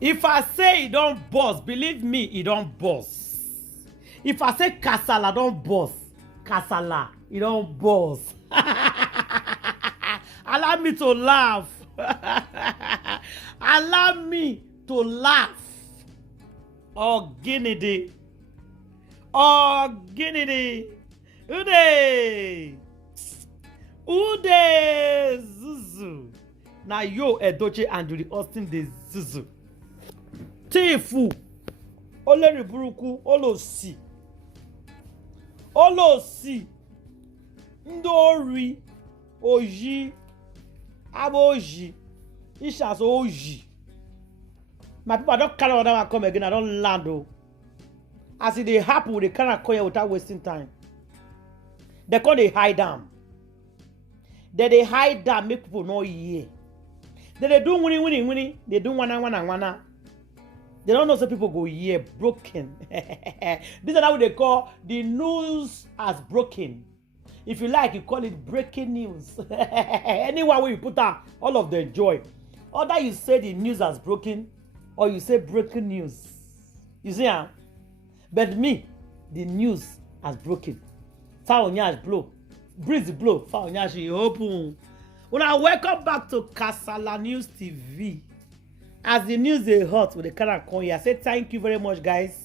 If I say he don't boss, believe me, he don't boss. If I say Kasala don't boss, Kasala, he don't boss. Allow me to laugh. Allow me to laugh. Oh, Guinea. Oh, Guinea. Ude. Ude. Zuzu. Now yo, Eudochie and Judy Austin the Zuzu. Tifu. Ole buruku. Olosi. Olosi. Ndori. Oji. Aboji. Ishas Oji. My people, I don't carry on and come again. I don't land though. As it they happen, they cannot come here without wasting time. They call they hide them. They hide them, make people know yeah. They do winning. They do one. They don't know so people go yeah broken. This is what they call the news as broken. If you like, you call it breaking news. Anywhere where you put out, all of the joy. Either you say the news has broken, or you say breaking news. You see, huh? But me, the news has broken. Faonyash blow. Breeze blow. Faonyash open. When I welcome back to Kasala News TV. As the news is hot with the camera come here, I say thank you very much, guys,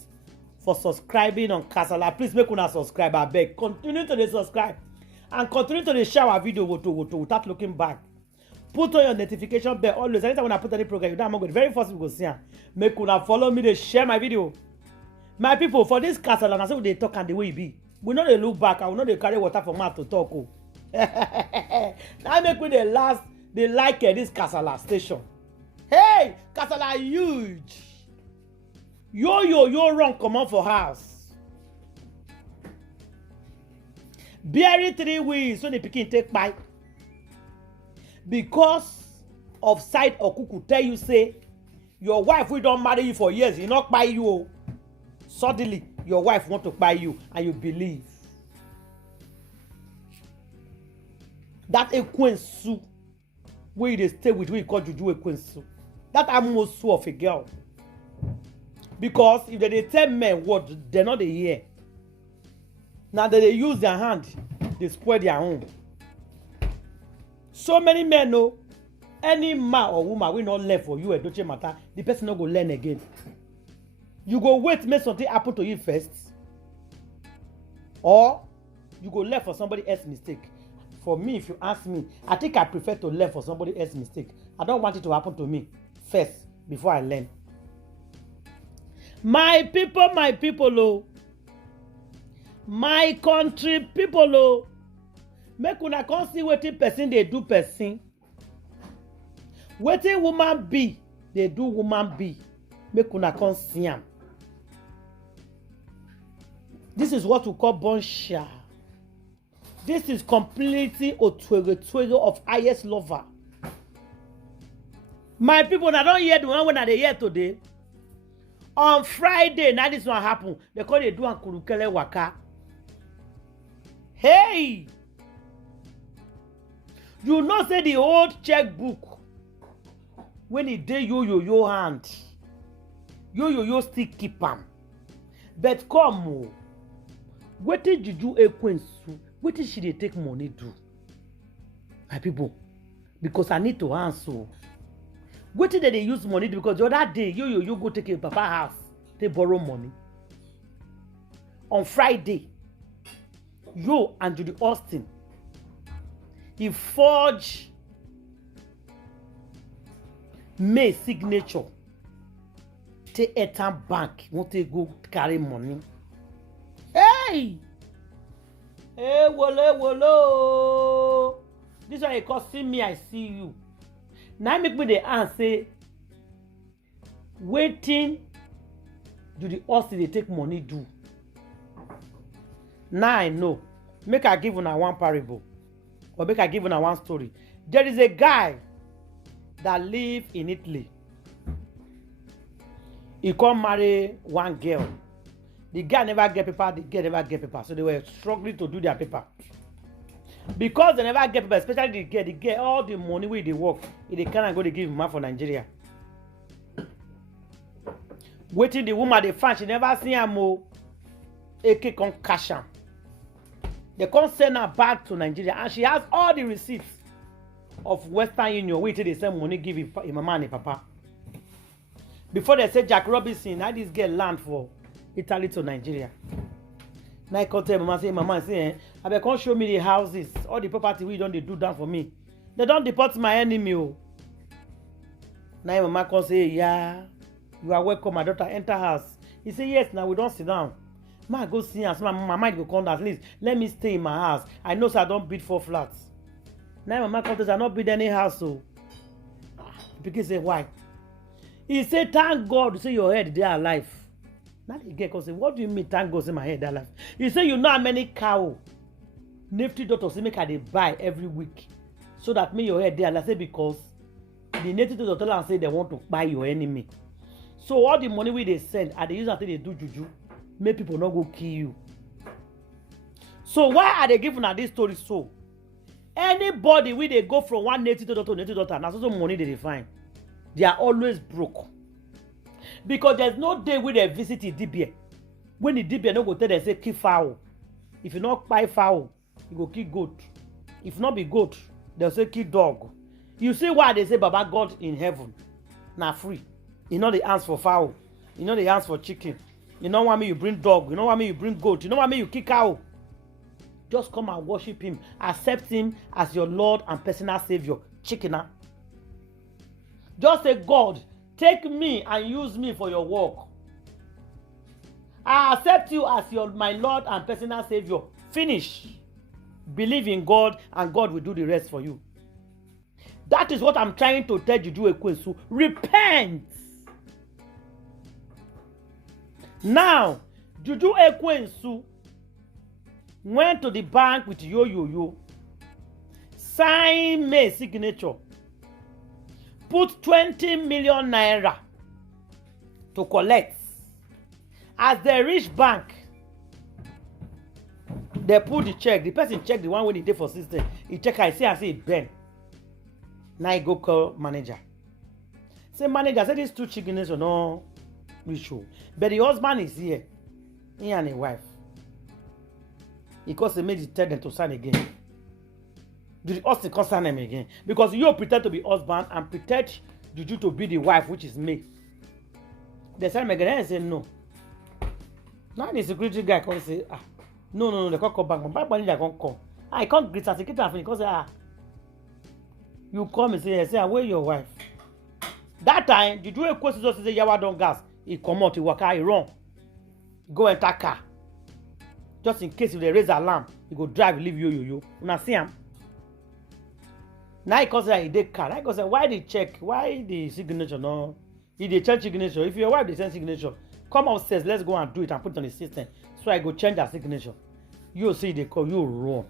for subscribing on Kasala. Please make una subscribe, I beg. Continue to subscribe. And continue to share our video without looking back. Put on your notification bell always. Anytime when I put any program, you know I'm going to very first you go see. Make una follow me to share my video. My people, for this Kasala, I say they talk and the way it be. We know they look back. I will not they carry water from mouth to talk. Oh. Now make me the last. They like this Kasala station. Hey, Kasala huge. Yo run come on for house. Bury 3 weeks so the pikin take bite. Because of side okuku tell you say your wife we don't marry you for years, he not buy you. Suddenly your wife want to buy you and you believe. That a quinsu where they stay with we call Juju a quinsu. That almost of a girl. Because if they tell men what they're not the hear. Now that they use their hand, they spoil their own. So many men know any man or woman will not learn for you, Eudochie matter, the person not go learn again. You go wait, make something happen to you first. Or you go learn for somebody else's mistake. For me, if you ask me, I think I prefer to learn for somebody else's mistake. I don't want it to happen to me first before I learn. My people, oh. My country people, oh. Make una come see wetin person they do person. Wetin woman be, they do woman be. Make una come see am. This is what we call bonsha. This is completely otwege of highest lover. My people, I don't hear the one when I hear today. On Friday, now this one happen. They call it do an kurukele waka. Hey! You know say the old checkbook when it dey yo hand. Yo still keep am. But come o. Wetin Juju ekwensu? Wetin she dey take money do? My people, because I need to answer. Wetin they use money do? Because the other day yo go take a papa house, they borrow money. On Friday, yo and Judy Austin, he forged May signature to Etan Bank. Want to go carry money? Hey! Hey, wolo. This one you call see me, I see you. Now make me the answer. Waiting, do the Austin they take money do? Now I know. Make I give una one parable. Or make I give una one story. There is a guy that live in Italy. He come marry one girl. The guy never get paper, the girl never get paper. So they were struggling to do their paper. Because they never get paper, especially the girl all the money where they work, they cannot go to give him for Nigeria. Waiting the woman, they find she never see her more. AK can cash am. They can't send her back to Nigeria, and she has all the receipts of Western Union. Wait till they send money, give him mama and papa. Before they say Jack Robinson, how this girl land for Italy to Nigeria. Now I come tell mama say, I can't show me the houses, all the property we don't they do down for me. They don't deport my enemy. Oh. Now mama come say, yeah, you are welcome, my daughter, enter house. He say, yes, now we don't sit down. Ma go see us, my mind go come down, at least let me stay in my house. I know so I don't bid 4 flats. Now mama come tell I not bid any house. So because say why? He say, thank God, say your head they are alive. Now the girl say, what do you mean thank God say my head they are alive? He say, you know how many cow nifty doctor say make they buy every week so that me your head they are alive. Say because the native doctor tell say they want to buy your enemy. So all the money we they send and they use until they do juju, make people not go kill you. So why are they giving her this story? So anybody we they go from one native doctor to native doctor, and also money they find. They are always broke. Because there's no day when they visit the DBA. When the DBA no go tell them say kill fowl. If you not buy fowl, you go kill goat. If not be goat, they'll say kill dog. You see why they say Baba God in heaven. Now free. You know the answer for fowl. You know the answer for chicken. You know what I mean you bring dog. You know what I mean you bring goat. You know what I mean you kill cow. Just come and worship him. Accept him as your Lord and personal savior. Chickener. Just say, God, take me and use me for your work. I accept you as my Lord and personal savior. Finish. Believe in God and God will do the rest for you. That is what I'm trying to tell Judy Ekwensu. Repent. Now, Judy Ekwensu went to the bank with yo. Sign May signature. Put 20 million naira to collect. As they reach bank, they put the check. The person check the one when he did for system. He check, I see Ben. Now he go call manager. Say manager, say these 2 chickens are no issue. But the husband is here. He and his wife. Because they made it tell them to sign again. Do the husband concern them again? Because you pretend to be husband and pretend Juju to be the wife, which is me. They sign again and say no. Now the security guy can say, no, they can't come back. My bank manager can't come. I can't greet her security because you come and say, where your wife? That time, Juju a question just say Yawa don gas. He come out, he walk out, he run. Go enter car. Just in case if they raise alarm, he go drive, leave you. Una see him. Now he consider he did car. I go say, why the check? Why the signature? No, he dey change signature. If your wife dey send signature, come upstairs. Let's go and do it and put it on the system. So I go change her signature. You see they call you run.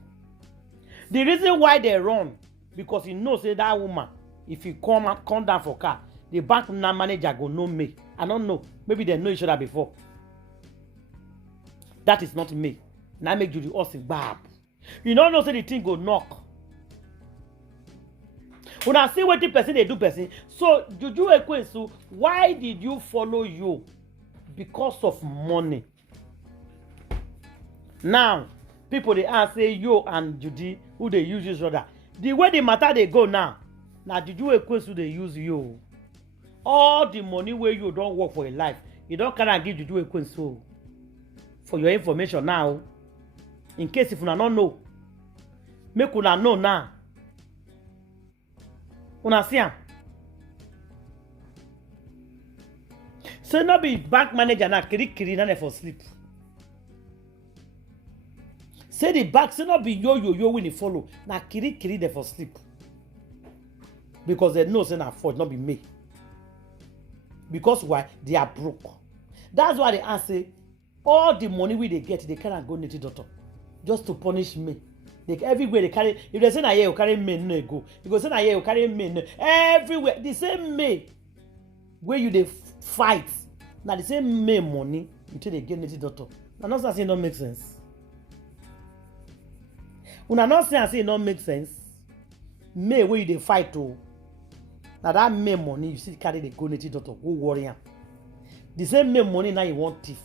The reason why they run because he knows say that woman. If he come down for car, the bank manager go know me. I don't know. Maybe they know each other before. That is not me. Now make Judy us bab. You don't know say the thing go knock. When I see what the person they do person. So Judy Ekwensu, why did you follow you? Because of money. Now, people they ask say you and Judy who they use each other. The way the matter they go now Judy Ekwensu they use you. All the money where you don't work for a life, you don't cannot give Judy Ekwensu. For your information now, in case if you don't know, make una know now. Una see am. So not be bank manager now, kiri na for sleep. Say the bank, say not be yo when he follow. Na kiri they for sleep. Because they know say na fault, not be me. Because why? They are broke. That's why they answer all the money we they get, they cannot go native doctor. Just to punish me. They, everywhere they carry, if they say na here you carry men, no go. You go say na here you carry men, no. Everywhere, the same May where you they fight. Now the same May money until they get native doctor. Now not saying it don't make sense. Una not saying it don't make sense. May where you they fight to. Now that May money you still carry the go native doctor. Who worry am? The same make money now you want thief.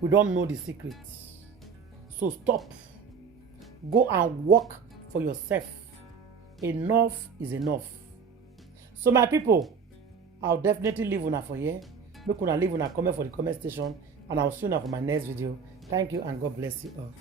We don't know the secrets. So stop. Go and work for yourself. Enough is enough. So my people, I'll definitely leave una for here. Make una leave una comment for the comment station, and I'll see you now for my next video. Thank you and God bless you all.